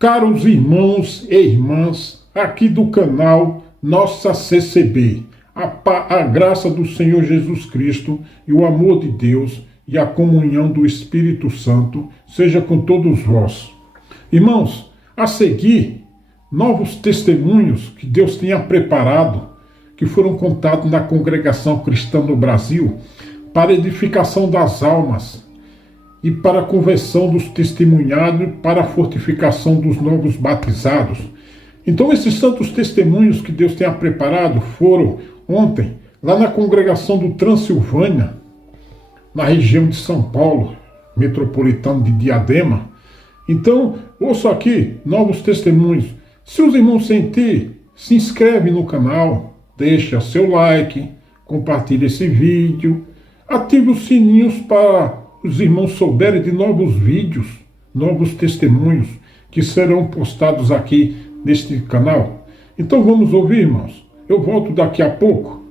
Caros irmãos e irmãs, aqui do canal Nossa CCB, a graça do Senhor Jesus Cristo e o amor de Deus e a comunhão do Espírito Santo seja com todos vós. Irmãos, a seguir, novos testemunhos que Deus tenha preparado, que foram contados na congregação cristã no Brasil, para edificação das almas, e para a conversão dos testemunhados, para a fortificação dos novos batizados. Então esses santos testemunhos que Deus tenha preparado foram ontem, lá na congregação do Transilvânia, na região de São Paulo, metropolitano de Diadema. Então, ouça aqui, novos testemunhos. Se os irmãos sentir, se inscreve no canal, deixa seu like, compartilhe esse vídeo, ative os sininhos para os irmãos souberem de novos vídeos, novos testemunhos que serão postados aqui neste canal. Então vamos ouvir, irmãos. Eu volto daqui a pouco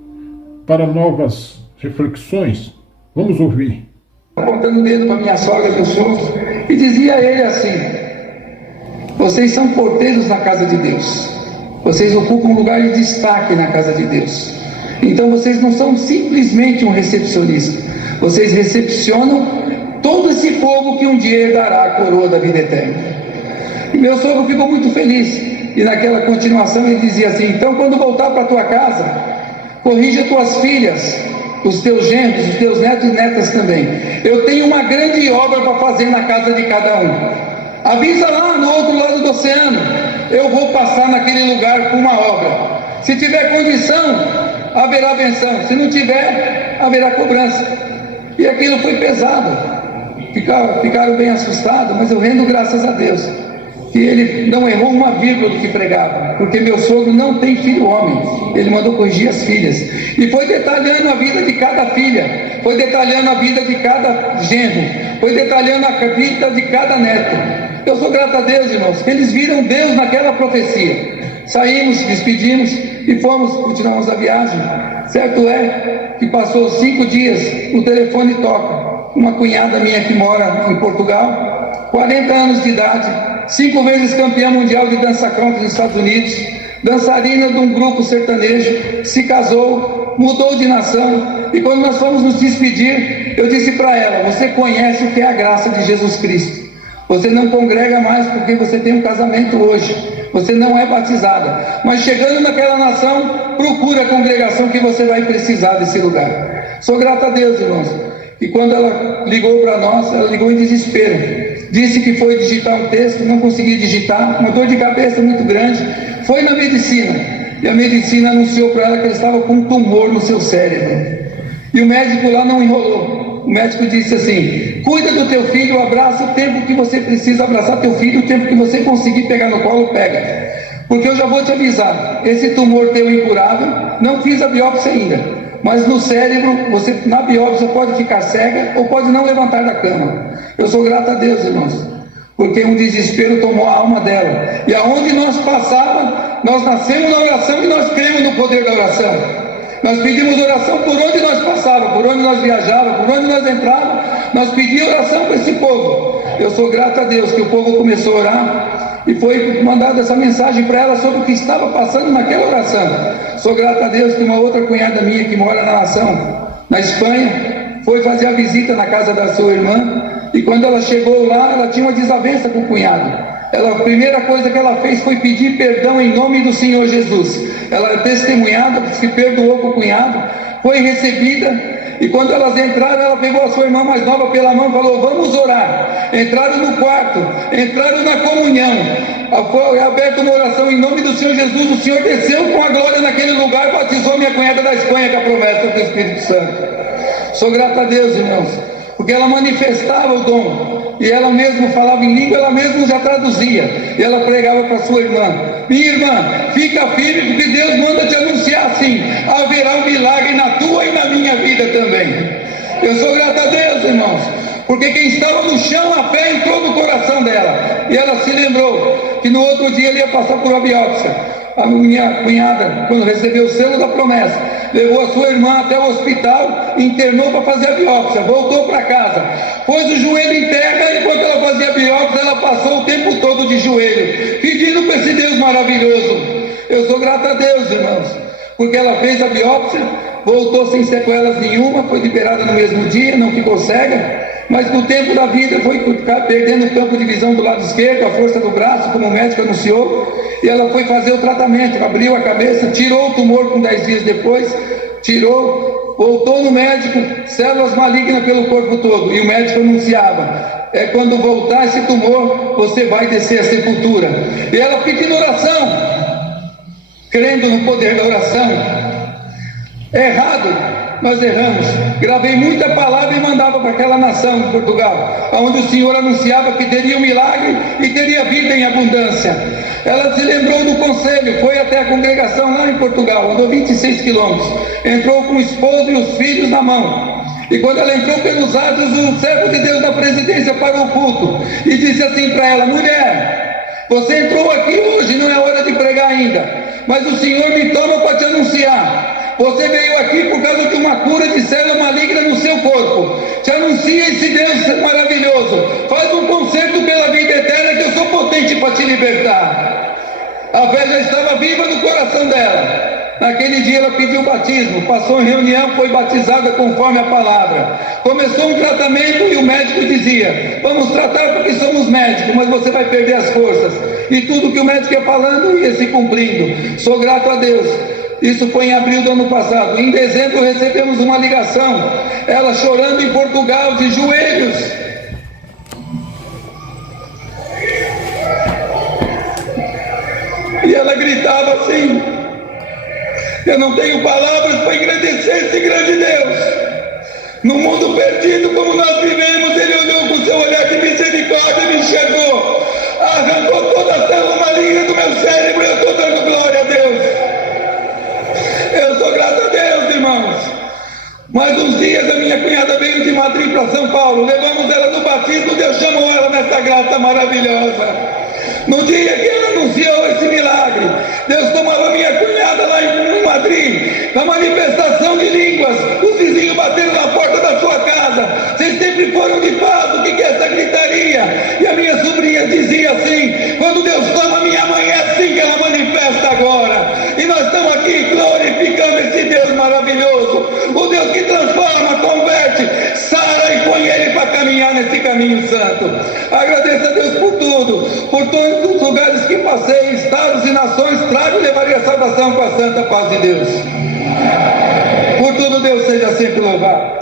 para novas reflexões. Vamos ouvir. Apontando o dedo para minha sogra, meu sogro, e dizia a ele assim: vocês são porteiros na casa de Deus. Vocês ocupam um lugar de destaque na casa de Deus. Então vocês não são simplesmente um recepcionista. Vocês recepcionam todo esse povo que um dia herdará a coroa da vida eterna. E meu sogro ficou muito feliz. E naquela continuação ele dizia assim: então quando voltar para a tua casa, corrija tuas filhas, os teus genros, os teus netos e netas também. Eu tenho uma grande obra para fazer na casa de cada um. Avisa lá no outro lado do oceano. Eu vou passar naquele lugar com uma obra. Se tiver condição, haverá benção. Se não tiver, haverá cobrança. E aquilo foi pesado. Ficaram bem assustados, mas eu rendo graças a Deus que ele não errou uma vírgula do que pregava, porque meu sogro não tem filho homem, ele mandou corrigir as filhas, e foi detalhando a vida de cada filha, foi detalhando a vida de cada genro, foi detalhando a vida de cada neto. Eu sou grato a Deus, irmãos, que eles viram Deus naquela profecia. Saímos, despedimos e continuamos a viagem. Certo é que passou 5 dias, o telefone toca. Uma cunhada minha que mora em Portugal, 40 anos de idade, 5 vezes campeã mundial de dança country nos Estados Unidos, dançarina de um grupo sertanejo, se casou, mudou de nação, e quando nós fomos nos despedir, eu disse para ela: você conhece o que é a graça de Jesus Cristo. Você não congrega mais porque você tem um casamento hoje, você não é batizada, mas chegando naquela nação, procura a congregação que você vai precisar desse lugar. Sou grato a Deus, irmãos. E quando ela ligou para nós, ela ligou em desespero. Disse que foi digitar um texto, não conseguia digitar, uma dor de cabeça muito grande. Foi na medicina, e a medicina anunciou para ela que ela estava com um tumor no seu cérebro. E o médico lá não enrolou. O médico disse assim: cuida do teu filho, abraça o tempo que você precisa abraçar teu filho, o tempo que você conseguir pegar no colo, pega. Porque eu já vou te avisar, esse tumor teu incurável, não fiz a biópsia ainda, mas no cérebro, você na biópsia pode ficar cega ou pode não levantar da cama. Eu sou grato a Deus, irmãos, porque um desespero tomou a alma dela. E aonde nós passávamos, nós nascemos na oração e nós cremos no poder da oração. Nós pedimos oração por onde nós passávamos, por onde nós viajávamos, por onde nós entrávamos. Nós pedíamos oração para esse povo. Eu sou grato a Deus que o povo começou a orar e foi mandada essa mensagem para ela sobre o que estava passando naquela oração. Sou grato a Deus que uma outra cunhada minha que mora na nação, na Espanha, foi fazer a visita na casa da sua irmã, e quando ela chegou lá, ela tinha uma desavença com o cunhado. A primeira coisa que ela fez foi pedir perdão em nome do Senhor Jesus. Ela é testemunhada, disse que perdoou com o cunhado, foi recebida. E quando elas entraram, ela pegou a sua irmã mais nova pela mão e falou: vamos orar. Entraram no quarto, entraram na comunhão, foi aberta uma oração em nome do Senhor Jesus. O Senhor desceu com a glória naquele lugar, batizou minha cunhada da Espanha com a promessa do Espírito Santo. Sou grato a Deus, irmãos, porque ela manifestava o dom, e ela mesma falava em língua, ela mesma já traduzia, e ela pregava para sua irmã: minha irmã, fica firme, porque Deus manda te anunciar assim, haverá um milagre na tua e na minha vida também. Eu sou grato a Deus, irmãos, porque quem estava no chão, a fé entrou no coração dela, e ela se lembrou que no outro dia ele ia passar por uma biópsia. A minha cunhada, quando recebeu o selo da promessa, levou a sua irmã até o hospital, internou para fazer a biópsia, voltou para casa, pôs o joelho em terra, e enquanto ela fazia a biópsia, ela passou o tempo todo de joelho, pedindo para esse Deus maravilhoso. Eu sou grato a Deus, irmãos, porque ela fez a biópsia, voltou sem sequelas nenhuma, foi liberada no mesmo dia, não ficou cega, mas no tempo da vida foi perdendo o campo de visão do lado esquerdo, a força do braço, como o médico anunciou, e ela foi fazer o tratamento, abriu a cabeça, tirou o tumor com 10 dias depois, tirou, voltou no médico, células malignas pelo corpo todo, e o médico anunciava: quando voltar esse tumor, você vai descer a sepultura. E ela pedindo oração, crendo no poder da oração. Errado, nós erramos. Gravei muita palavra e mandava para aquela nação de Portugal, onde o Senhor anunciava que teria um milagre e teria vida em abundância. Ela se lembrou do conselho, foi até a congregação lá em Portugal, andou 26 quilômetros, entrou com o esposo e os filhos na mão. E quando ela entrou pelos atos, o servo de Deus da presidência parou o culto e disse assim para ela: mulher, você entrou aqui hoje, não é hora de pregar ainda, mas o Senhor me toma para te anunciar. Você veio aqui por causa de uma cura de célula maligna no seu corpo. Te anuncia esse Deus maravilhoso. Faz um concerto pela vida eterna, que eu sou potente para te libertar. A fé já estava viva no coração dela. Naquele dia ela pediu batismo, passou em reunião, foi batizada conforme a palavra. Começou um tratamento e o médico dizia: vamos tratar porque somos médicos, mas você vai perder as forças. E tudo que o médico ia falando ia se cumprindo. Sou grato a Deus. Isso foi em abril do ano passado. Em dezembro recebemos uma ligação, ela chorando em Portugal, de joelhos. E ela gritava assim: eu não tenho palavras para agradecer esse grande Deus. No mundo perdido como nós vivemos, Ele olhou com seu olhar de misericórdia e me enxergou, arrancou toda a célula maligna do meu cérebro. Eu estou dando glória a Deus. Eu sou grato a Deus, irmãos. Mais uns dias a minha cunhada veio de Madrid para São Paulo, levamos ela no batismo, Deus chamou ela nessa graça maravilhosa. No dia que ela anunciou esse milagre, Deus tomava minha cunhada lá em Madrid, na manifestação de línguas, os vizinhos bateram na porta da sua casa: vocês sempre foram de paz, o que é essa gritaria? E a minha sobrinha dizia assim: quando Deus toma minha mãe, é assim que ela manifesta agora. E nós estamos aqui glorificando esse Deus maravilhoso, o Deus que transforma, converte, sara e põe ele para caminhar nesse caminho santo. Agradeço a Deus por tudo, por todos os lugares que passei, estados e nações, trago e levarei a salvação com a santa paz de Deus. Por tudo Deus seja sempre louvado.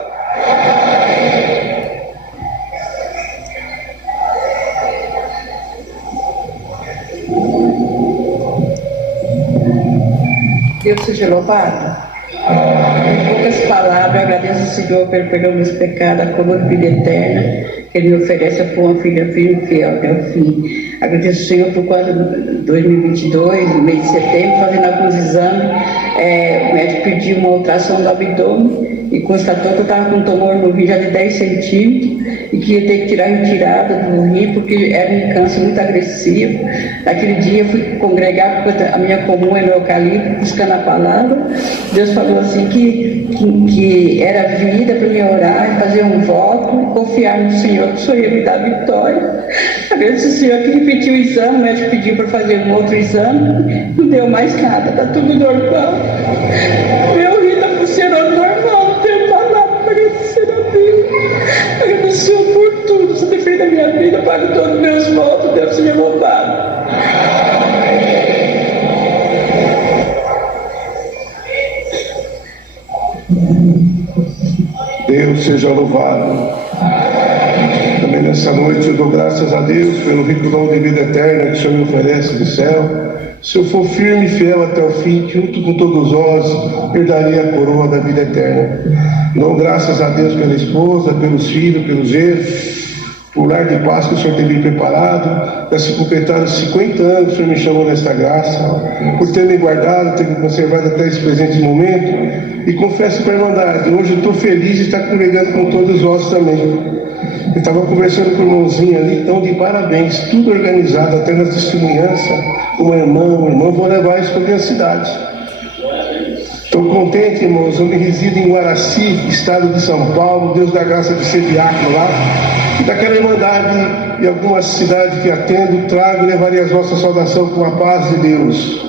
Deus seja louvado. Em poucas palavras, eu agradeço ao Senhor pelo perdão dos pecados, a coroa de vida eterna que Ele me oferece por uma filha firme e fiel até o fim. Agradeço ao Senhor por quanto 2022, no mês de setembro, fazendo alguns exames, o médico pediu uma ultrassom do abdômen e constatou que eu estava com um tumor no rim já de 10 centímetros e que ia ter que tirar a retirada do rim porque era um câncer muito agressivo. Naquele dia eu fui congregar, porque a minha comum é no Eucalipto, buscando a palavra. Deus falou assim que era vida para me orar, fazer um voto e confiar no Senhor, que o Senhor ia me dar vitória. Agradeço ao Senhor que repetiu o exame, o médico pediu para fazer um outro exame, não deu mais nada, está tudo normal. Meu rim está funcionando normal, não tenho palavra para agradecer a Deus. Agradeço ao Senhor por tudo, você tem feito a minha vida, pago todos os meus votos, Deus seja louvado. Deus seja louvado. Também nessa noite eu dou graças a Deus pelo rico dom de vida eterna que o Senhor me oferece do céu. Se eu for firme e fiel até o fim, junto com todos nós, herdarei a coroa da vida eterna. Dou graças a Deus pela esposa, pelos filhos, pelos genros, por lar de paz que o Senhor tem me preparado, para se completar os 50 anos, o Senhor me chamou nesta graça, por ter me guardado, ter me conservado até esse presente momento. E confesso para a Irmandade, hoje eu estou feliz de estar congregando com todos vós também. Eu estava conversando com o irmãozinho ali, então de parabéns, tudo organizado, até na testemunhança, uma irmã, vou levar isso para a minha cidade. Estou contente, irmãos, eu me resido em Guaraci, estado de São Paulo, Deus dá graça de ser diácono lá, e daquela irmandade e algumas cidades que atendo, trago e levarei as vossas saudações com a paz de Deus.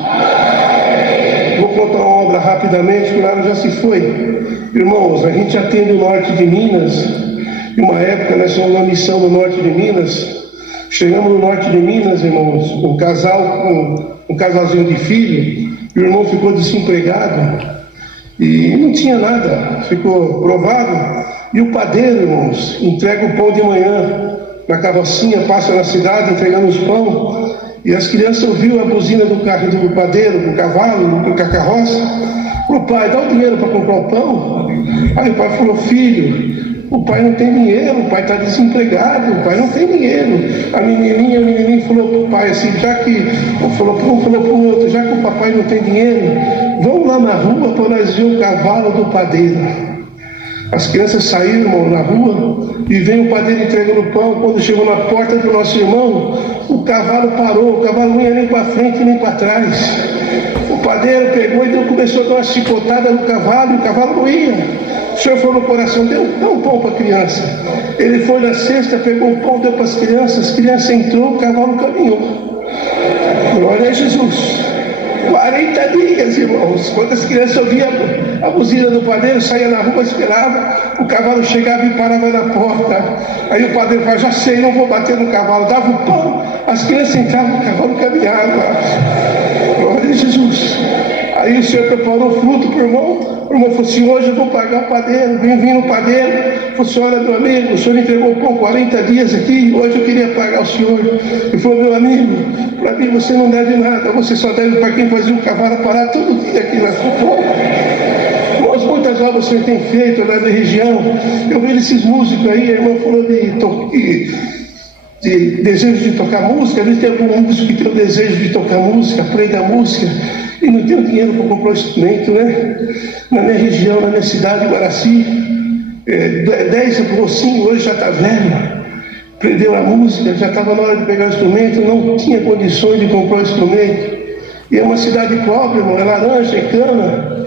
Vou contar uma obra rapidamente, que o horário já se foi. Irmãos, a gente atende o norte de Minas, e uma época nós fomos uma missão no norte de Minas. Chegamos no norte de Minas, irmãos, um casalzinho de filho, e o irmão ficou desempregado e não tinha nada, ficou provado. E o padeiro, irmãos, entrega o pão de manhã na carrocinha, passa na cidade entregando os pão, e as crianças ouviram a buzina do padeiro, do cavalo, com a carroça. Falou: pai, dá o dinheiro para comprar o pão. Aí o pai falou: filho, o pai não tem dinheiro, o pai está desempregado, o pai não tem dinheiro. A menininha falou para o pai assim, falou para o outro, já que o papai não tem dinheiro, vamos lá na rua para nós ver o cavalo do padeiro. As crianças saíram, irmão, na rua, e veio o padeiro entregando o pão. Quando chegou na porta do nosso irmão, o cavalo parou, o cavalo não ia nem para frente nem para trás. O padeiro pegou e começou a dar uma chicotada no cavalo, e o cavalo não ia. O Senhor falou no coração: dá um pão para a criança. Ele foi na cesta, pegou o pão, deu para as crianças entrou, o cavalo caminhou. Glória a Jesus. 40 dias, irmãos. Quando as crianças ouviam a buzina do padeiro, saía na rua, esperava, o cavalo chegava e parava na porta. Aí o padeiro falava: já sei, não vou bater no cavalo. Dava o pão, as crianças entravam, o cavalo caminhava. Glória a Jesus. Aí o Senhor preparou o fruto para o irmão. O irmão falou assim: hoje eu vou pagar o padeiro. Vem vindo o padeiro. Falou assim: olha, meu amigo, o senhor entregou o pão 40 dias aqui, hoje eu queria pagar o senhor. Ele falou: meu amigo, para mim você não deve nada, você só deve para quem fazia o cavalo parar todo dia aqui na sua porta. Muitas obras o senhor tem feito lá da região. Eu vejo esses músicos aí, a irmã falou de desejo de tocar música. Às vezes tem algum músico que tem o desejo de tocar música, aprende a música, e não tem o dinheiro para comprar o instrumento, né? Na minha região, na minha cidade, Guaraci, 10 mocinhos, hoje já está velho, aprendeu a música, já estava na hora de pegar o instrumento, não tinha condições de comprar o instrumento. E é uma cidade pobre, irmão, é laranja, é cana.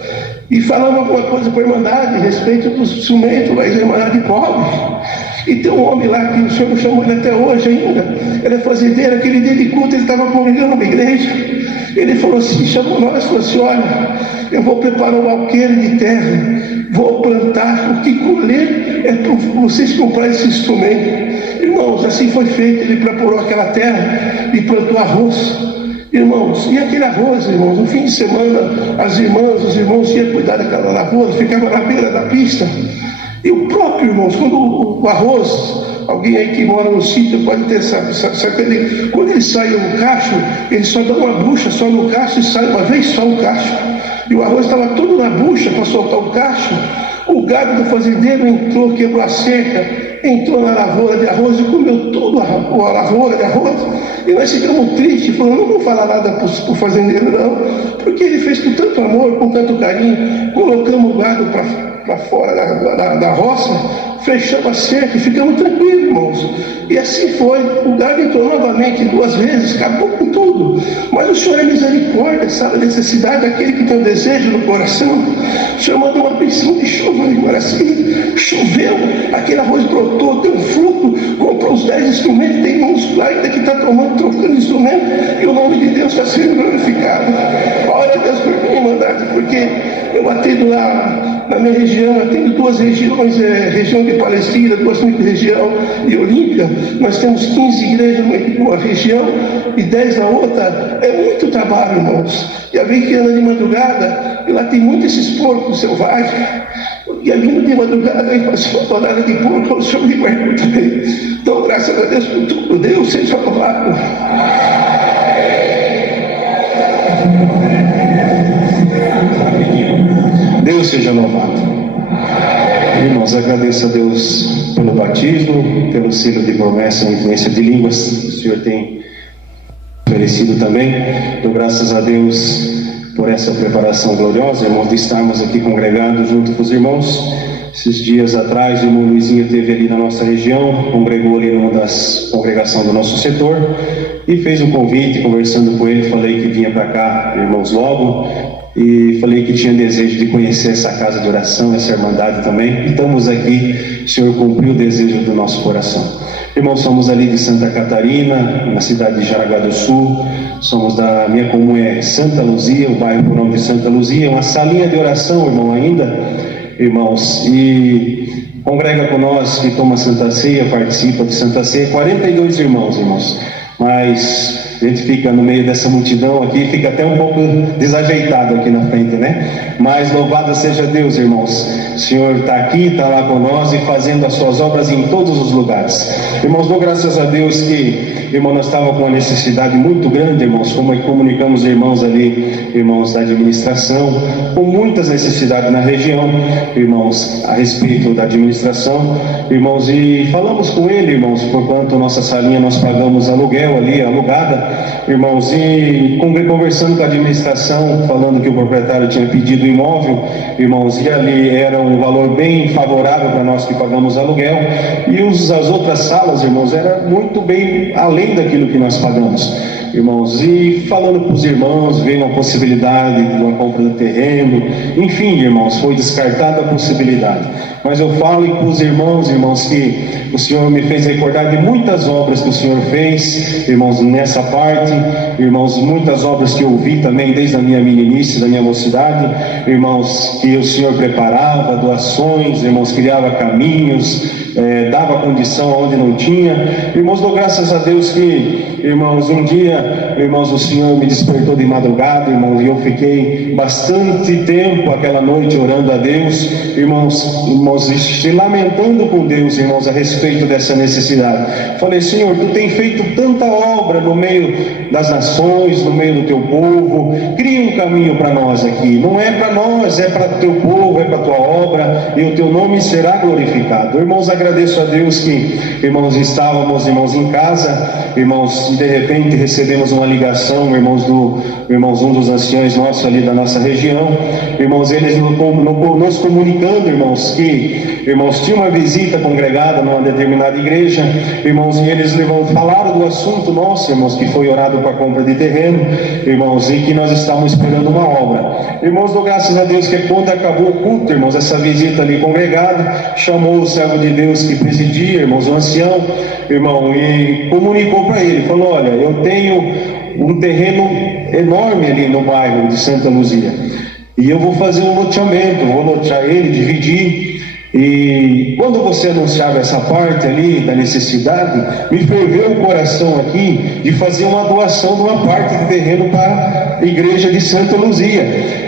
E falava alguma coisa para a Irmandade a respeito do instrumento, mas a Irmandade pobre. E tem um homem lá que o Senhor chamou ele até hoje ainda. Ele é fazendeiro, aquele dia de culto ele estava congregando uma igreja. Ele falou assim, chamou nós, falou assim: olha, eu vou preparar um alqueire de terra, vou plantar, o que colher é para vocês comprarem esse instrumento. Irmãos, assim foi feito. Ele preparou aquela terra e plantou arroz. Irmãos, e aquele arroz, irmãos, no fim de semana, as irmãs, os irmãos iam cuidar daquela lavoura, ficavam na beira da pista. E o próprio, irmãos, quando o arroz, alguém aí que mora no sítio pode ter, sabe quando ele sai no cacho, ele só dá uma bucha só no cacho e sai uma vez só o cacho. E o arroz estava todo na bucha para soltar o cacho. O gado do fazendeiro entrou, quebrou a cerca, entrou na lavoura de arroz e comeu toda a lavoura de arroz. E nós ficamos tristes, falando: não vamos falar nada para o fazendeiro não, porque ele fez com tanto amor, com tanto carinho. Colocamos o gado para fora da roça, fechamos a cerca e ficamos tranquilos, irmãos. E assim foi. O gado entrou novamente 2 vezes, acabou com tudo. Mas o Senhor é misericórdia, sabe a necessidade daquele que tem um desejo no coração. O Senhor mandou uma benção de chuva em Guaraci, choveu, aquele arroz brotou, deu fruto, comprou os 10 instrumentos, tem uns lá ainda que está trocando instrumento, e o nome de Deus está sendo glorificado. Ora a Deus por mim, Irmandade, porque eu atendo lá na minha região, atendo 2 regiões, região de Palestina, 2 micro-região e Olímpia. Nós temos 15 igrejas numa região e 10 na outra. É muito trabalho, irmãos. E a vez que anda de madrugada, e lá tem muito esses porcos selvagens. E a vindo de madrugada, e passou uma tonelada de porco, o Senhor me guardou também. Então, graças a Deus por tudo. Deus seja louvado. Deus seja louvado. Irmãos, agradeço a Deus pelo batismo, pelo selo de promessa e influência de línguas que o Senhor tem oferecido também. Dou graças a Deus por essa preparação gloriosa, irmãos, de estarmos aqui congregados junto com os irmãos. Esses dias atrás, o irmão Luizinho esteve ali na nossa região, congregou ali numa das congregações do nosso setor, e fez o convite. Conversando com ele, falei que vinha para cá, irmãos, logo, e falei que tinha desejo de conhecer essa casa de oração, essa irmandade também. E estamos aqui, o Senhor cumpriu o desejo do nosso coração. Irmãos, somos ali de Santa Catarina, na cidade de Jaraguá do Sul. Somos da minha comum é Santa Luzia, o bairro por nome de Santa Luzia, uma salinha de oração, irmão, ainda, irmãos, e congrega com nós que toma Santa Ceia, participa de Santa Ceia, 42 irmãos, mas a gente fica no meio dessa multidão aqui, fica até um pouco desajeitado aqui na frente, né? Mas louvado seja Deus, irmãos. O Senhor está aqui, está lá com nós e fazendo as suas obras em todos os lugares. Irmãos, dou graças a Deus que, irmão, nós estávamos com uma necessidade muito grande, irmãos, como comunicamos irmãos ali, irmãos da administração, com muitas necessidades na região, irmãos, a respeito da administração, irmãos, e falamos com ele, irmãos, por quanto nossa salinha nós pagamos aluguel ali, alugada, irmãos, e conversando com a administração, falando que o proprietário tinha pedido o imóvel, irmãos, e ali era um valor bem favorável para nós que pagamos aluguel, e as outras salas, irmãos, era muito bem além daquilo que nós pagamos, irmãos, e falando para os irmãos, veio uma possibilidade de uma compra de terreno, enfim, irmãos, foi descartada a possibilidade, mas eu falo para os irmãos, que o Senhor me fez recordar de muitas obras que o Senhor fez, irmãos, nessa parte, irmãos, muitas obras que eu vi também desde a minha meninice, da minha mocidade, irmãos, que o Senhor preparava, doações, irmãos, criava caminhos, dava condição onde não tinha, irmãos, dou graças a Deus que, irmãos, um dia, irmãos, o Senhor me despertou de madrugada, irmãos, e eu fiquei bastante tempo aquela noite orando a Deus, irmãos, se lamentando com Deus, irmãos, a respeito dessa necessidade. Falei, Senhor, tu tem feito tanta obra no meio das nações, no meio do teu povo, cria um caminho para nós aqui, não é para nós, é para o teu povo, é para a tua obra, e o teu nome será glorificado. Irmãos, agradeço a Deus que, irmãos, estávamos, irmãos, em casa, irmãos, e de repente recebemos uma ligação, irmãos, um dos anciões nossos ali da nossa região, irmãos, eles nos comunicando, irmãos, que, irmãos, tinha uma visita congregada numa determinada igreja, irmãos, e eles falaram do assunto nosso, irmãos, que foi orado para a compra de terreno, irmãos, e que nós estávamos esperando uma obra. Irmãos, dou graças a Deus que quando acabou o culto, irmãos, essa visita ali congregada, chamou o servo de Deus que presidia, irmãos, o ancião, irmão, e comunicou para ele, falou, olha, eu tenho um terreno enorme ali no bairro de Santa Luzia, e eu vou fazer um loteamento, vou lotear ele, dividir, e quando você anunciava essa parte ali da necessidade, me ferveu o coração aqui de fazer uma doação de uma parte de terreno para a igreja de Santa Luzia.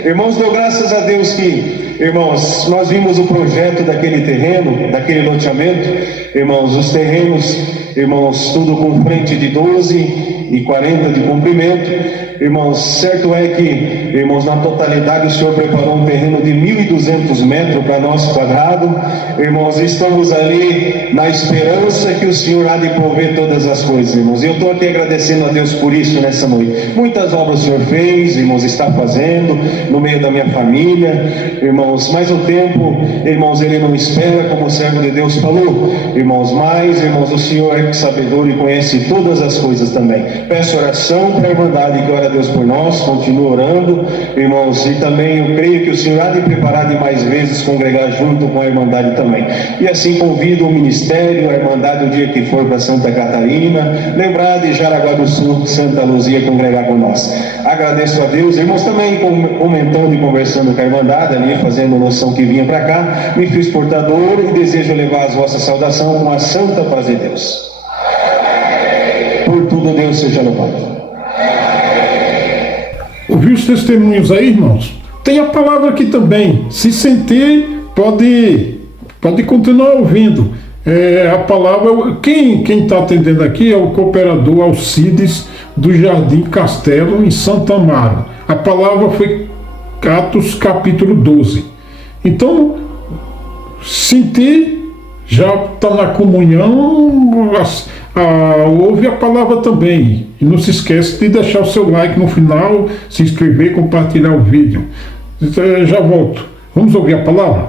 Irmãos, dou graças a Deus que, irmãos, nós vimos o projeto daquele terreno, daquele loteamento, irmãos, os terrenos, irmãos, tudo com frente de 12 e 40 de comprimento. Irmãos, certo é que, irmãos, na totalidade o Senhor preparou um terreno de 1.200 metros para nós quadrado. Irmãos, estamos ali na esperança que o Senhor há de prover todas as coisas, irmãos. E eu estou aqui agradecendo a Deus por isso nessa noite. Muitas obras o Senhor fez, irmãos, está fazendo no meio da minha família, irmãos, mas o tempo, irmãos, ele não espera, como o servo de Deus falou, irmãos, mas, irmãos, o Senhor é sabedor e conhece todas as coisas também. Peço oração para a irmandade que ora a Deus por nós, continue orando, irmãos, e também eu creio que o Senhor há de preparar de mais vezes congregar junto com a irmandade também. E assim convido o ministério, a irmandade, o dia que for para Santa Catarina, lembrar de Jaraguá do Sul, Santa Luzia, congregar com nós. Agradeço a Deus, irmãos, também comentando e conversando com a irmandade ali, fazendo noção que vinha para cá, me fiz portador e desejo levar as vossas saudações com a santa paz de Deus. Por tudo Deus seja louvado. Ouviu os testemunhos aí, irmãos? Tem a palavra aqui também. Se sentir, pode continuar ouvindo. A palavra, quem está atendendo aqui é o cooperador Alcides do Jardim Castelo, em Santa Amaro. A palavra foi Atos capítulo 12. Então, sentir, já está na comunhão, ouve a palavra também. E não se esquece de deixar o seu like no final, se inscrever e compartilhar o vídeo. Então, já volto. Vamos ouvir a palavra?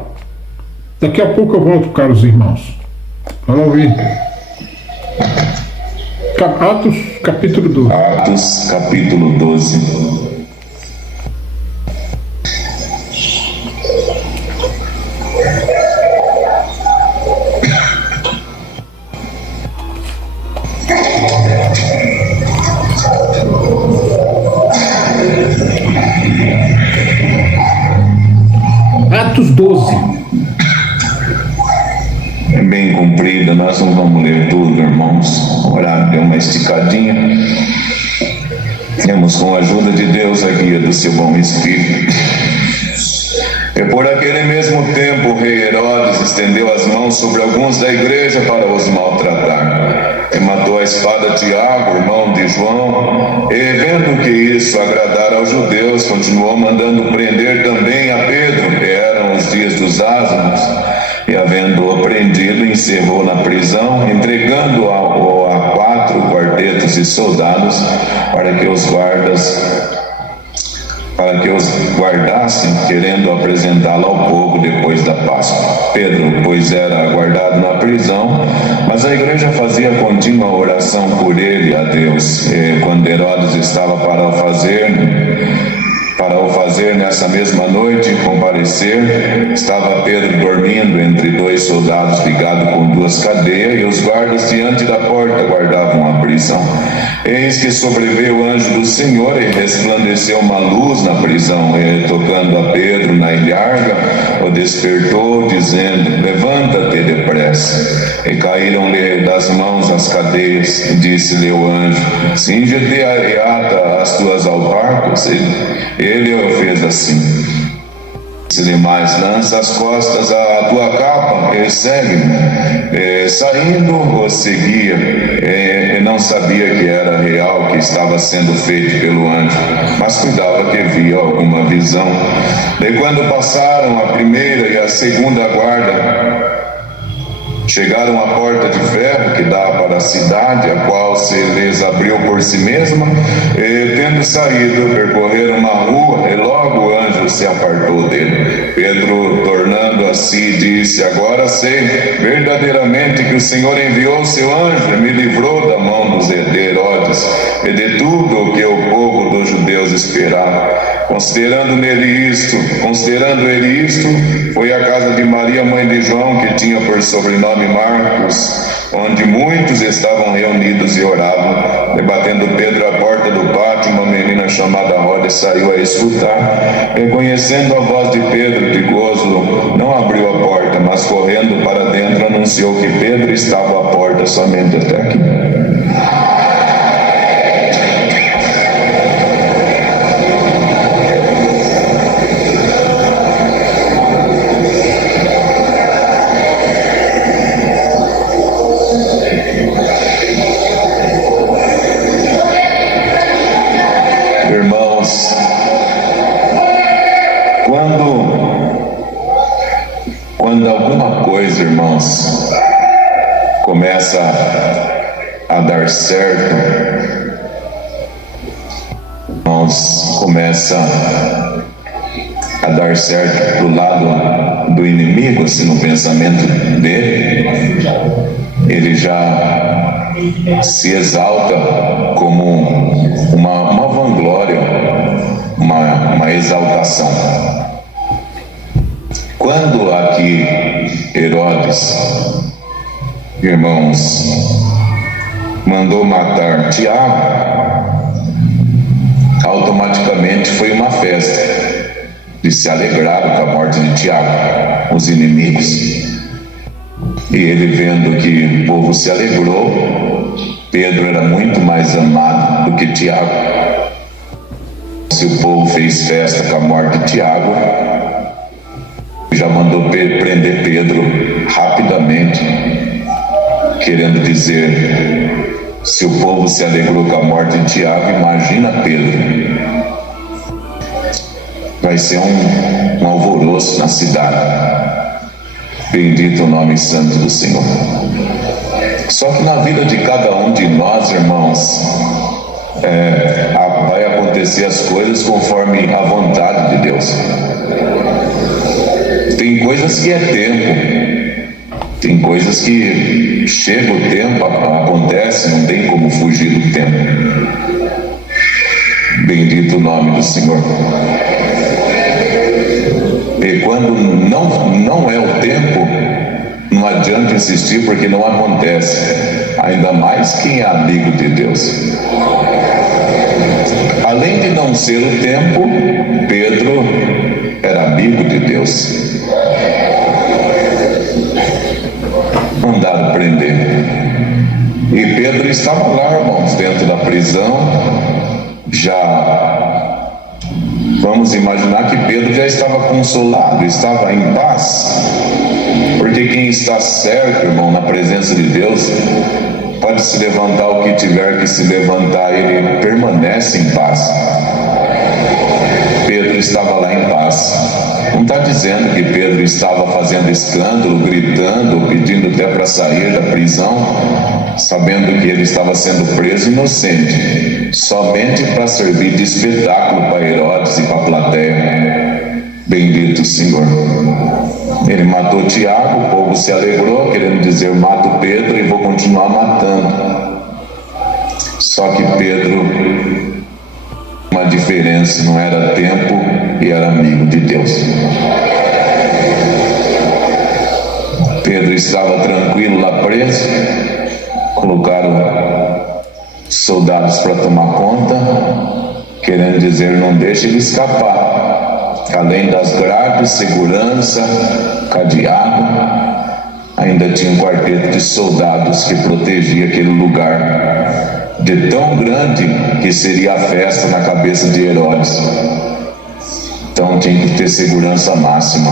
Daqui a pouco eu volto, caros irmãos. Vamos ouvir. Atos capítulo 12. Atos capítulo 12. Atos 12. É bem comprida, nós não vamos ler tudo, irmãos. O horário deu uma esticadinha. Temos, com a ajuda de Deus, a guia do seu bom Espírito. E por aquele mesmo tempo o rei Herodes estendeu as mãos sobre alguns da igreja para os maltratar. E matou a espada Tiago, irmão de João. E vendo que isso agradara aos judeus, continuou mandando prender também a Pedro, que eram os dias dos ázimos. E havendo-o prendido, encerrou na prisão, entregando-o a 4 quartetos de soldados para que os guardassem, querendo apresentá-lo ao povo depois da Páscoa. Pedro, pois, era guardado na prisão, mas a igreja fazia contínua oração por ele a Deus. E quando Herodes estava para o fazer nessa mesma noite comparecer, estava Pedro dormindo entre 2 soldados ligados com 2 cadeias, e os guardas diante da porta guardavam a prisão. Eis que sobreveio o anjo do Senhor e resplandeceu uma luz na prisão, e tocando a Pedro na ilharga, o despertou, dizendo: levanta-te depressa. E caíram-lhe das mãos as cadeias, e disse-lhe o anjo: cinge-te e ata as tuas alparcas. Ele o fez assim. Disse-lhe mais: lança as costas a tua capa e segue-me. Saindo, o seguia, e não sabia que era real, que estava sendo feito pelo anjo, mas cuidava que via alguma visão. E quando passaram a primeira e a segunda guarda, chegaram à porta de ferro que dá para a cidade, a qual se lhes abriu por si mesma, e tendo saído, percorreram uma rua, e logo o anjo se apartou dele. Pedro, tornando a si, disse: agora sei verdadeiramente que o Senhor enviou o seu anjo e me livrou da mão de Herodes e de tudo o que o povo dos judeus esperava. Considerando ele isto, foi à casa de Maria, mãe de João, que tinha por sobrenome Marcos, onde muitos estavam reunidos e oravam. Debatendo Pedro à porta do pátio, uma menina chamada Roda saiu a escutar. Reconhecendo a voz de Pedro, de gozo, não abriu a porta, mas correndo para dentro anunciou que Pedro estava à porta somente até aqui. Quando alguma coisa, irmãos, começa a dar certo, irmãos, começa a dar certo pro lado do inimigo, assim, no pensamento dele, ele já se exalta como uma vanglória, uma exaltação. Quando aqui Herodes, irmãos, mandou matar Tiago, automaticamente foi uma festa. Eles se alegraram com a morte de Tiago, os inimigos. E ele, vendo que o povo se alegrou, Pedro era muito mais amado do que Tiago. Se o povo fez festa com a morte de Tiago, já mandou prender Pedro rapidamente, querendo dizer: se o povo se alegrou com a morte de Tiago, imagina Pedro. Vai ser um alvoroço na cidade. Bendito o nome santo do Senhor. Só que na vida de cada um de nós, irmãos, vai acontecer as coisas conforme a vontade de Deus. Tem coisas que é tempo, tem coisas que chega o tempo, acontece, não tem como fugir do tempo. Bendito o nome do Senhor. E quando não é o tempo, não adianta insistir, porque não acontece. Ainda mais quem é amigo de Deus. Além de não ser o tempo, Pedro era amigo de Deus. Mandaram prender. E Pedro estava lá, irmãos, dentro da prisão. Já vamos imaginar que Pedro já estava consolado, estava em paz. Porque quem está certo, irmão, na presença de Deus, pode se levantar o que tiver que se levantar, ele permanece em paz. Pedro estava lá em paz. Não está dizendo que Pedro estava fazendo escândalo, gritando, pedindo até para sair da prisão, sabendo que ele estava sendo preso inocente, somente para servir de espetáculo para Herodes e para a plateia. Bendito Senhor. Ele matou Tiago, o povo se alegrou, querendo dizer, mato Pedro e vou continuar matando. Só que Pedro, uma diferença, não era tempo e era amigo de Deus. Pedro estava tranquilo lá preso, colocaram soldados para tomar conta, querendo dizer, não deixe ele escapar. Além das grades, segurança, cadeado, ainda tinha um quarteto de soldados que protegia aquele lugar, de tão grande que seria a festa na cabeça de Herodes. Então tinha que ter segurança máxima.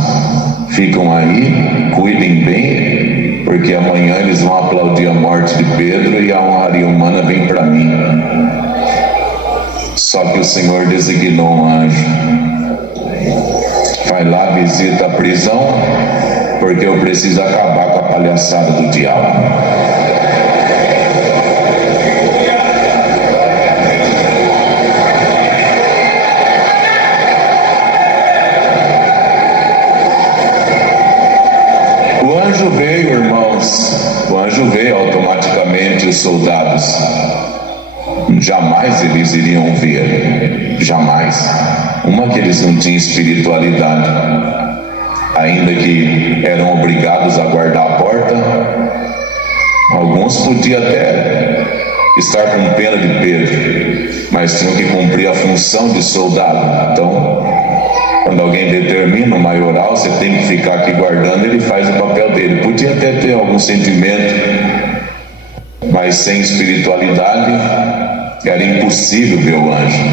Ficam aí, cuidem bem, porque amanhã eles vão aplaudir a morte de Pedro e a honraria humana vem para mim. Só que o Senhor designou um anjo. Vai lá, visita a prisão, porque eu preciso acabar com a palhaçada do diabo. O anjo veio, irmãos. O anjo veio automaticamente, os soldados. Jamais eles iriam ver. Jamais. Uma que eles não tinham espiritualidade, ainda que eram obrigados a guardar a porta. Alguns podiam até estar com pena de Pedro, mas tinham que cumprir a função de soldado. Então, quando alguém determina o maioral, você tem que ficar aqui guardando, ele faz o papel dele. Podia até ter algum sentimento, mas sem espiritualidade era impossível ver o anjo.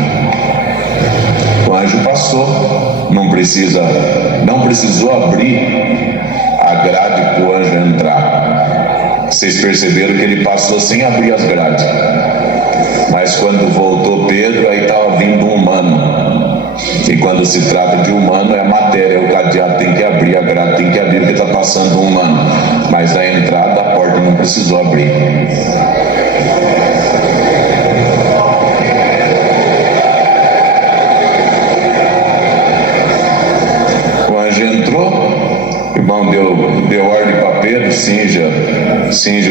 O anjo passou, não precisou abrir a grade para o anjo entrar. Vocês perceberam que ele passou sem abrir as grades. Mas quando voltou Pedro, aí estava vindo um humano. E quando se trata de humano, é matéria, o cadeado tem que abrir, a grade tem que abrir, porque está passando um humano. Mas a entrada, a porta não precisou abrir. Entrou, o irmão deu ordem para Pedro, cinja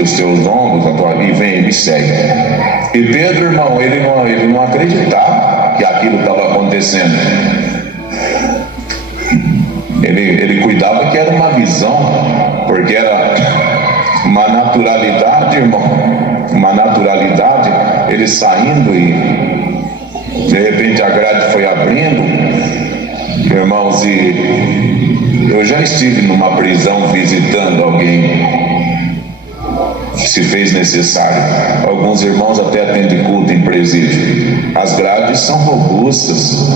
os teus ombros e vem, me segue. E Pedro, irmão, ele não acreditava que aquilo estava acontecendo. Ele cuidava que era uma visão, porque era uma naturalidade, irmão, uma naturalidade, ele saindo e de repente a grade foi abrindo. Irmãos, e eu já estive numa prisão visitando alguém, se fez necessário. Alguns irmãos até atendem culto em presídio. As grades são robustas,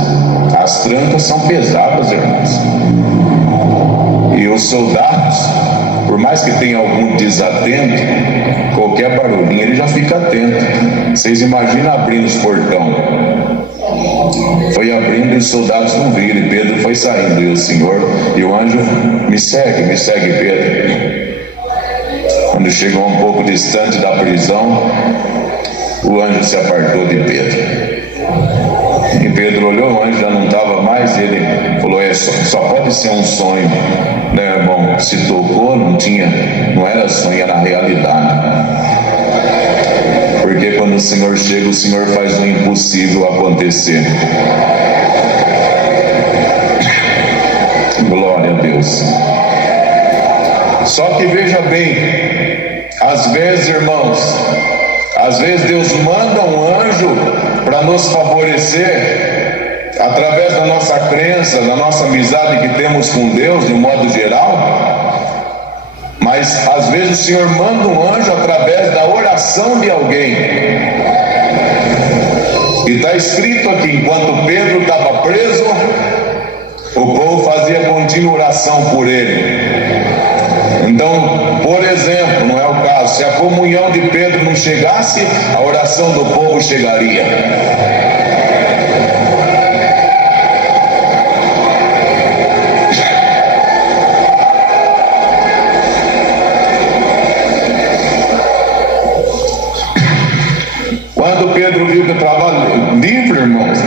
as trancas são pesadas, irmãos. E os soldados, por mais que tenha algum desatento, qualquer barulhinho ele já fica atento. Vocês imaginam abrindo os portão? Foi abrindo e os soldados não viram, e Pedro foi saindo, e o Senhor, e o anjo, me segue Pedro. Quando chegou um pouco distante da prisão, o anjo se apartou de Pedro. E Pedro olhou, o anjo já não estava mais, e ele falou, só pode ser um sonho, né, irmão? se tocou, não era sonho, era realidade. Porque quando o Senhor chega, o Senhor faz o impossível acontecer. Glória a Deus. Só que veja bem, às vezes, irmãos, às vezes Deus manda um anjo para nos favorecer através da nossa crença, da nossa amizade que temos com Deus, de um modo geral. Mas às vezes o Senhor manda um anjo através da oração de alguém. E está escrito aqui, enquanto Pedro estava preso, o povo fazia contínua oração por ele. Então, por exemplo, não é o caso, se a comunhão de Pedro não chegasse, a oração do povo chegaria. Quando Pedro viu que eu estava livre, irmãos,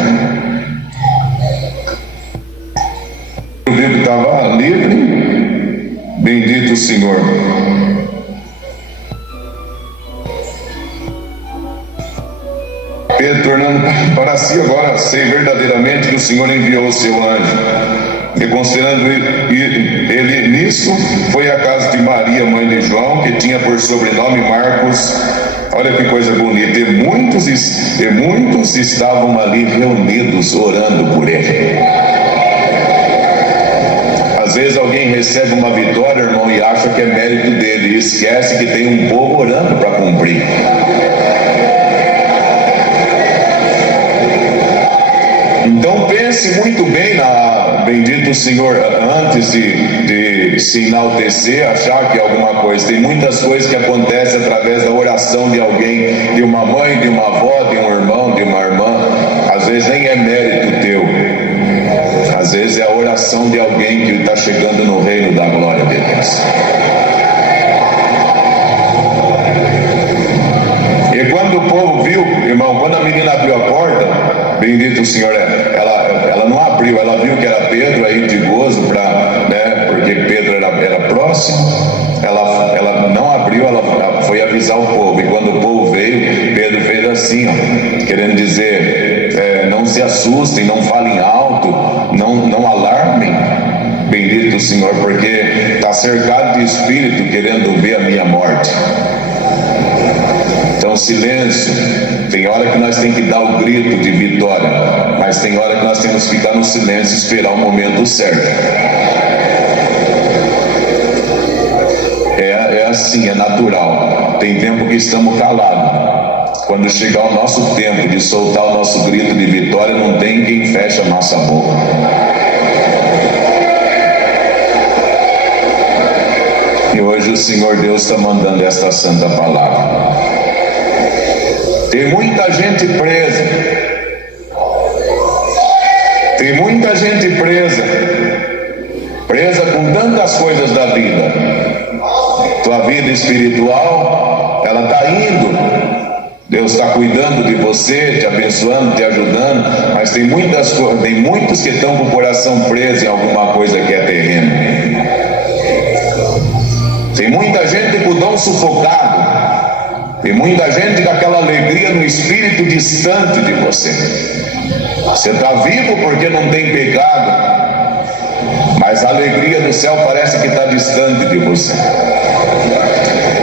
viu que estava livre, bendito o Senhor. Pedro, tornando para si agora, sei verdadeiramente que o Senhor enviou o seu anjo. E considerando ele nisso, foi à casa de Maria, mãe de João, que tinha por sobrenome Marcos. Olha que coisa bonita. E muitos estavam ali reunidos, orando por ele. Às vezes alguém recebe uma vitória, irmão, e acha que é mérito dele, e esquece que tem um povo orando para cumprir. Então pense muito bem bendito Senhor, antes de se enaltecer, achar que alguma coisa. Tem muitas coisas que acontecem através da oração de alguém, de uma mãe, de uma avó, de um irmão, de uma irmã. Às vezes nem é mérito teu. Às vezes é a oração de alguém que está chegando no reino da glória de Deus. E quando o povo viu, irmão, quando a menina abriu a porta, bendito o Senhor, ela não abriu, ela viu que era Pedro, aí de gozo, porque Pedro era próximo, ela não abriu, ela foi avisar o povo. E quando o povo veio, Pedro fez assim, querendo dizer, não se assustem, não falem alto, não alarmem, bendito o Senhor, porque está cercado de espírito querendo ver a minha morte. Então, silêncio. Tem hora que nós temos que dar o grito de vitória, mas tem hora que nós temos que ficar no silêncio e esperar o momento certo. É assim, é natural. Tem tempo que estamos calados. Quando chegar o nosso tempo de soltar o nosso grito de vitória, não tem quem feche a nossa boca. E hoje o Senhor Deus está mandando esta santa palavra. Tem muita gente presa. Tem muita gente presa com tantas coisas da vida. Tua vida espiritual, ela está indo. Deus está cuidando de você, te abençoando, te ajudando, mas tem muitos que estão com o coração preso em alguma coisa que é terreno. Tem muita gente com o dom sufocado. Tem muita gente com aquela alegria no espírito distante de você. Você está vivo porque não tem pecado, mas a alegria do céu parece que está distante de você.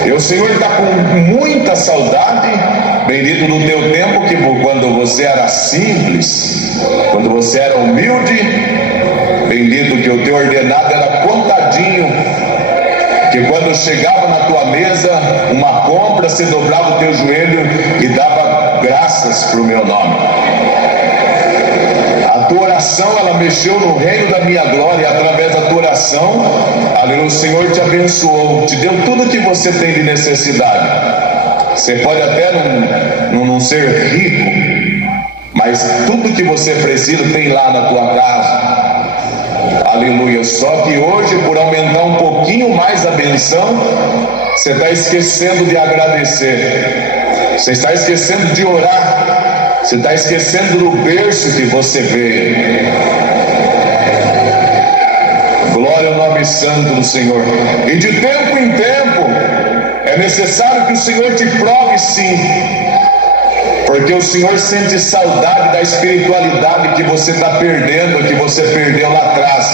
E o Senhor está com muita saudade, bendito do teu tempo, que quando você era simples, quando você era humilde, bendito que o teu ordenado era contadinho, que quando chegava na tua mesa uma compra, você dobrava o teu joelho e dava graças para o meu nome. A tua oração, ela mexeu no reino da minha glória, e através da tua oração, aleluia, o Senhor te abençoou, te deu tudo que você tem de necessidade. Você pode até não ser rico, mas tudo que você precisa tem lá na tua casa. Aleluia. Só que hoje, por aumentar um pouquinho mais a benção, você está esquecendo de agradecer, você está esquecendo de orar, você está esquecendo do berço que você veio. Glória ao nome nome santo do Senhor. E de tempo em tempo é necessário que o Senhor te prove, sim, porque o Senhor sente saudade da espiritualidade que você está perdendo, que você perdeu lá atrás.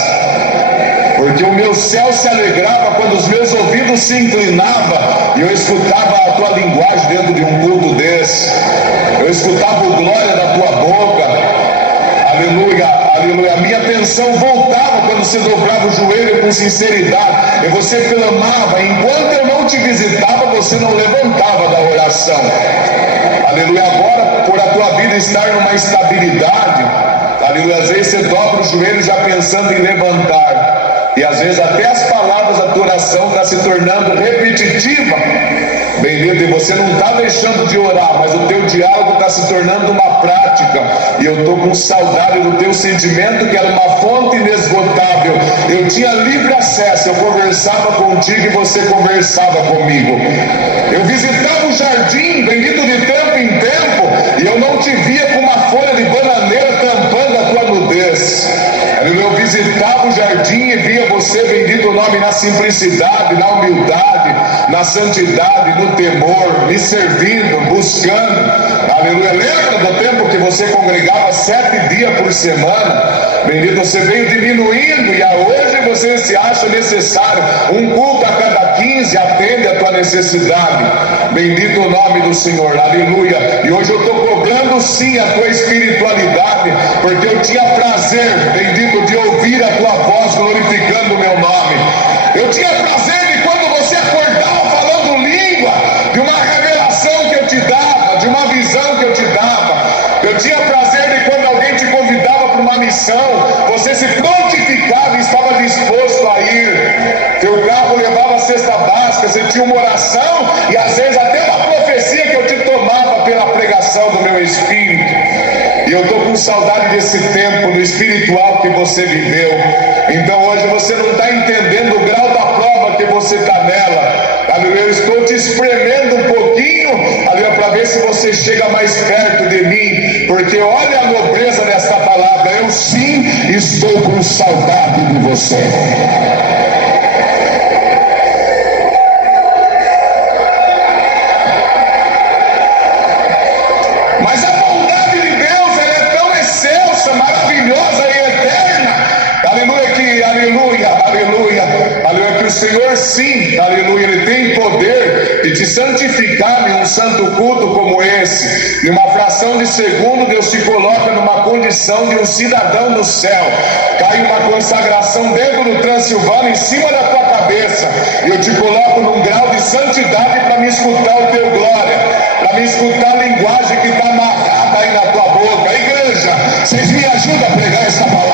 Porque o meu céu se alegrava quando os meus ouvidos se inclinavam e eu escutava a tua linguagem dentro de um culto desse. Eu escutava o glória da tua boca. Aleluia, aleluia. A minha atenção voltava quando você dobrava o joelho com sinceridade e você clamava. Enquanto eu não te visitava, você não levantava da oração. Aleluia. Agora, por a tua vida estar numa estabilidade, aleluia, às vezes você dobra o joelho já pensando em levantar. E às vezes até as palavras da tua oração estão se tornando repetitiva. Bendito, e você não está deixando de orar, mas o teu diálogo está se tornando uma prática. E eu estou com saudade do teu sentimento, que era uma fonte inesgotável. Eu tinha livre acesso, eu conversava contigo e você conversava comigo. Eu visitava o jardim, bendito, de tempo em tempo, e eu não te via com uma folha de bananeira tampando a tua nudez. Eu visitava o jardim e via você, bendito o nome, na simplicidade, na humildade, na santidade, no temor, me servindo, buscando. Aleluia. Lembra do tempo que você congregava 7 dias por semana? Bendito, você veio diminuindo e hoje você se acha necessário um culto a cada 15, atende a tua necessidade. Bendito o nome do Senhor, aleluia. E hoje eu estou cobrando sim a tua espiritualidade, porque eu tinha prazer, bendito, de ouvir a tua voz glorificando o meu nome. Eu tinha prazer de quando você acordava falando língua, de uma revelação que eu te dava, de uma visão que eu te dava. Eu tinha prazer de quando alguém te convidava para uma missão, você se prontificava e estava disposto a ir. Teu carro levava a cesta básica, você tinha uma oração e às vezes até uma profecia que eu te tomava pela pregação do meu espírito. E eu estou com saudade desse tempo no espiritual que você viveu. Então hoje você não está entendendo o grau da prova que você está nela. Aleluia, eu estou te espremendo um pouquinho, aleluia, para ver se você chega mais perto de mim. Porque olha a nobreza desta palavra. Eu sim estou com saudade de você. Mas a bondade de Deus, ela é tão excelsa, maravilhosa e eterna. Aleluia, que aleluia, aleluia, aleluia, que o Senhor sim, aleluia, Ele tem poder de te santificar em um santo culto como esse. Em uma fração de segundo, Deus te coloca numa condição de um cidadão do céu. Cai uma consagração dentro do Transilvânia, em cima da tua cabeça. E eu te coloco num grau de santidade para me escutar o teu glória, para me escutar a linguagem que está amarrada aí na tua boca. Igreja, vocês me ajudam a pregar essa palavra?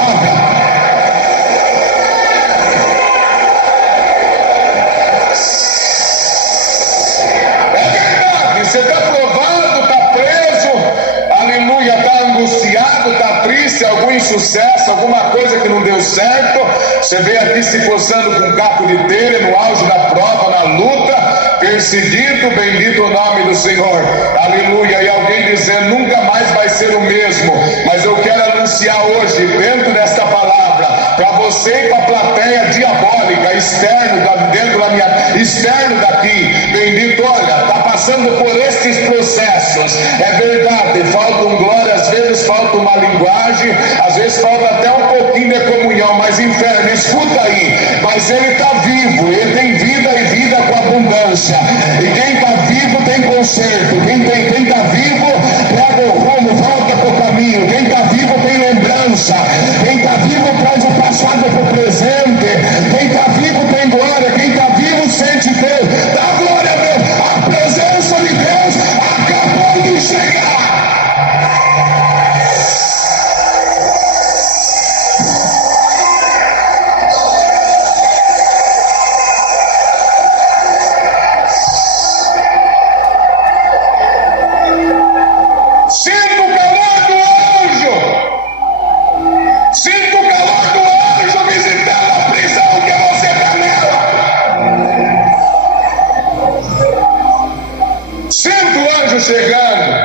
É verdade, você está provado, está preso, aleluia, está angustiado, está triste, algum insucesso, alguma coisa que não deu certo. Você veio aqui se coçando com um caco de telha no auge da prova, na luta, perseguido, bendito o nome do Senhor, aleluia. E alguém dizendo nunca mais vai ser o mesmo. Mas eu quero anunciar hoje, dentro desta palavra, para você e para a plateia diabólica, externo daqui, bendito, olha, está passando por estes processos. É verdade, falta um glória, às vezes falta uma linguagem, às vezes falta até um pouquinho de comunhão, mas inferno, escuta aí, mas ele está vivo, ele tem vida e vida com abundância. E quem está vivo tem conserto. Quem está vivo pega o rumo, volta para o caminho. Quem está vivo tem lembrança. Quem está vivo traz o passado para o presente. Quem está vivo tem glória. Quem está vivo sente Deus. Dá glória a Deus. A presença de Deus acabou de chegar. Chegando.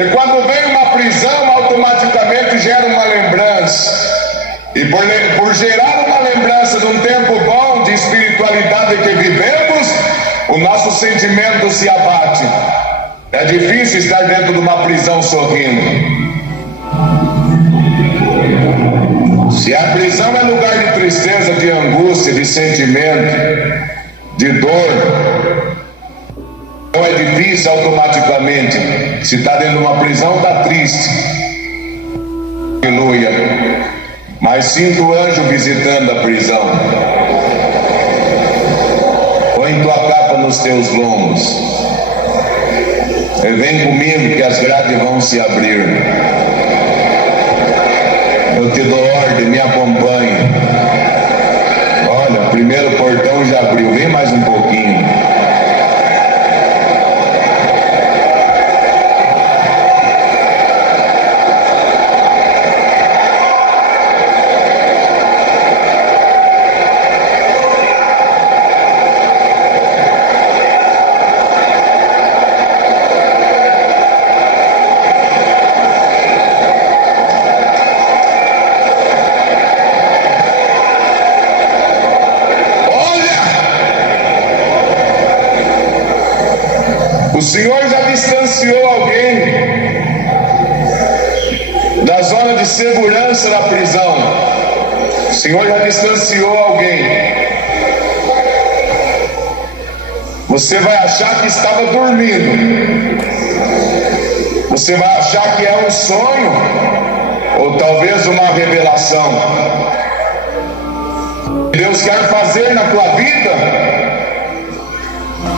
E quando vem uma prisão, automaticamente gera uma lembrança. E por gerar uma lembrança de um tempo bom de espiritualidade que vivemos, o nosso sentimento se abate. É difícil estar dentro de uma prisão sorrindo. Se a prisão é lugar de tristeza, de angústia, de sentimento, de dor, então é difícil automaticamente. Se está dentro de uma prisão, está triste. Aleluia. Mas sinto o anjo visitando a prisão. Põe tua capa nos teus lombos. E vem comigo que as grades vão se abrir. Eu te dou ordem, me acompanhe. Olha, o primeiro portão já abriu. Vem mais um pouquinho. O Senhor já distanciou alguém da zona de segurança da prisão. O Senhor já distanciou alguém. Você vai achar que estava dormindo. Você vai achar que é um sonho, ou talvez uma revelação. Deus quer fazer na tua vida.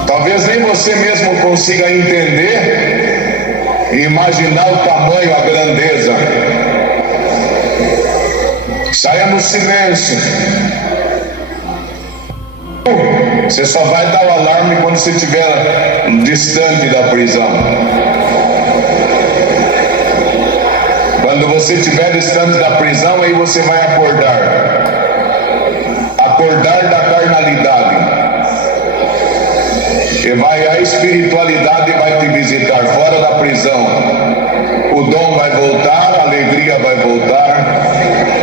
Talvez nem você mesmo consiga entender e imaginar o tamanho, a grandeza. Saia no silêncio. Você só vai dar o alarme quando você estiver distante da prisão. Quando você estiver distante da prisão, aí você vai acordar. Acordar da carnalidade. E a espiritualidade vai te visitar fora da prisão. O dom vai voltar, a alegria vai voltar,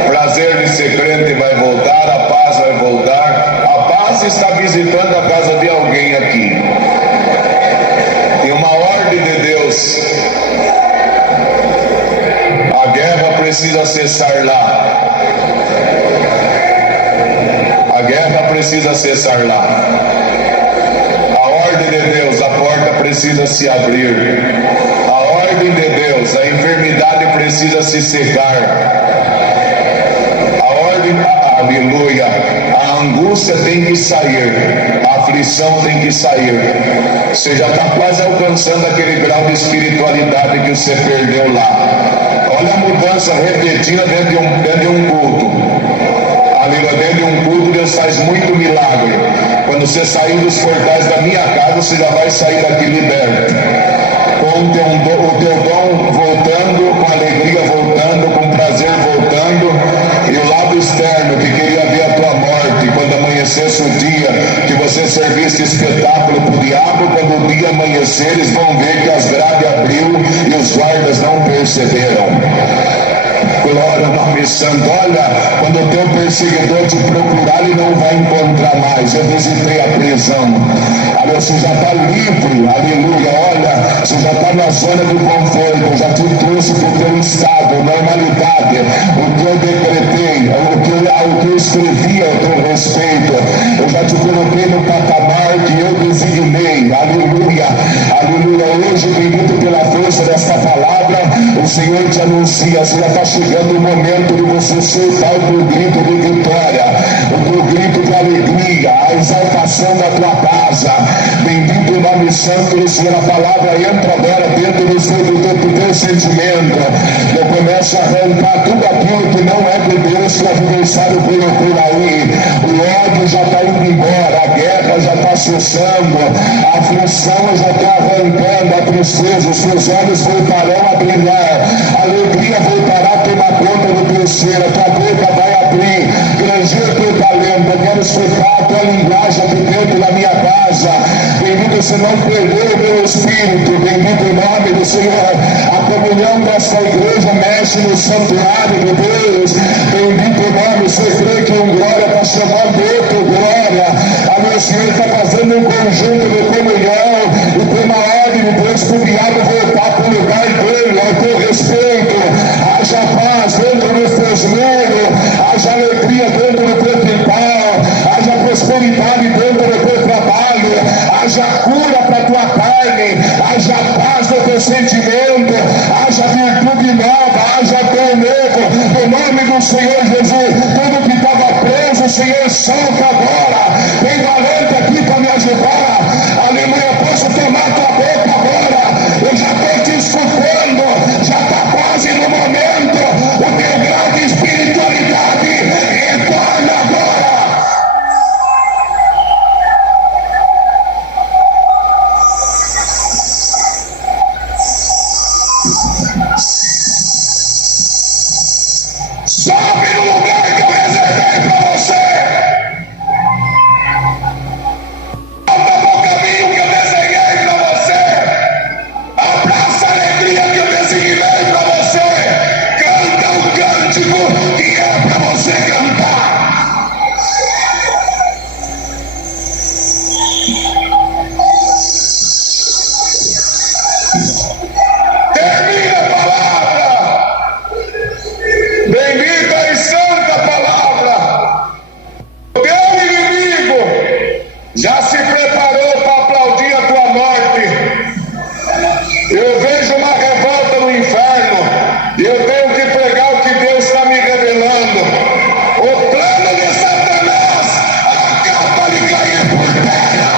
prazer de ser crente vai voltar, a paz vai voltar. A paz está visitando a casa de alguém aqui. E uma ordem de Deus. A guerra precisa cessar lá. A guerra precisa cessar lá. De Deus, a porta precisa se abrir. A ordem de Deus, a enfermidade precisa se secar. A ordem, aleluia, a angústia tem que sair, a aflição tem que sair. Você já está quase alcançando aquele grau de espiritualidade que você perdeu lá. Olha a mudança repetida dentro de um culto. Aleluia, dentro de um culto Deus faz muito milagre. Quando você sair dos portais da minha casa, você já vai sair daqui liberto. Com o teu dom voltando, com alegria voltando, com prazer voltando. E o lado externo que queria ver a tua morte, quando amanhecesse o dia, que você servisse espetáculo para o diabo, quando o dia amanhecer, eles vão ver que as grades abriu e os guardas não perceberam. Glória ao nome santo. Olha, quando o teu perseguidor te procurar, ele não vai encontrar mais. Eu visitei a prisão. Aleluia, você já está livre. Aleluia. Olha, você já está na zona de conforto. Eu já te trouxe para o teu estado, normalidade. O que eu decretei, o que eu escrevi ao teu respeito. Eu já te coloquei no patamar que eu designei. Aleluia. Aleluia. Hoje, bendito pela força desta palavra, o Senhor te anuncia. Você já está chegando o momento de você soltar o teu grito de vitória, o teu grito de alegria, a exaltação da tua casa. Bendito o nome santo do Senhor. A palavra entra agora dentro do teu sentimento. Eu começo a arrancar tudo aquilo que não é de Deus, que o adversário colocou aí. O ódio já está indo embora, a guerra já está cessando, a aflição já está arrancando, a tristeza, os teus olhos voltarão a brilhar, a alegria voltará a tomar conta do teu ser, a tua boca vai abrir, granjear teu talento. Eu quero escutar a tua linguagem aqui dentro da minha casa. Bendito, você não perdeu o meu espírito. Bendito o nome do Senhor. A comunhão desta igreja mexe no santuário de Deus. Bendito o nome sentimento, haja virtude nova, haja dom novo, no nome do Senhor Jesus. Tudo que estava preso, Senhor, solta agora. Tem valente aqui para me ajudar. Aleluia, posso tomar tua boca agora. Eu já estou te escutando, já está quase no momento. O teu grau de espiritualidade retorna agora. Sobe no lugar que eu reservei para você. Volta pro caminho que eu desenhei para você. Abraça a alegria que eu designei para você. Canta o cântico que é para você cantar. Termina a palavra. Bendita e santa palavra. O teu inimigo já se preparou para aplaudir a tua morte. Eu vejo uma revolta no inferno e eu tenho que pregar o que Deus está me revelando. O plano de Satanás acaba de cair por terra.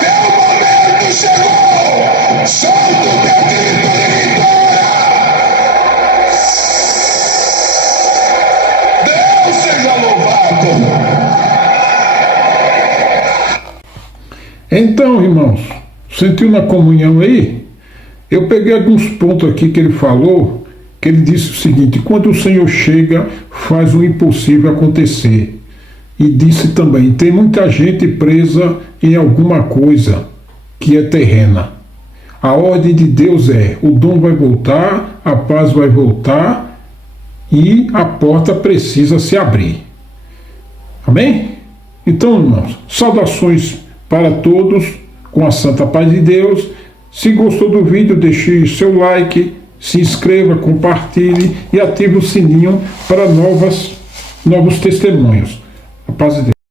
Teu momento chegou. Solta o teu grito de vitória. Deus seja louvado. Então, irmãos, sentiu na comunhão aí? Eu peguei alguns pontos aqui que ele falou, que ele disse o seguinte: quando o Senhor chega, faz o impossível acontecer. E disse também: tem muita gente presa em alguma coisa que é terrena. A ordem de Deus é: o dom vai voltar, a paz vai voltar e a porta precisa se abrir. Amém? Então, irmãos, saudações para todos com a santa paz de Deus. Se gostou do vídeo, deixe seu like, se inscreva, compartilhe e ative o sininho para novos testemunhos. A paz de Deus.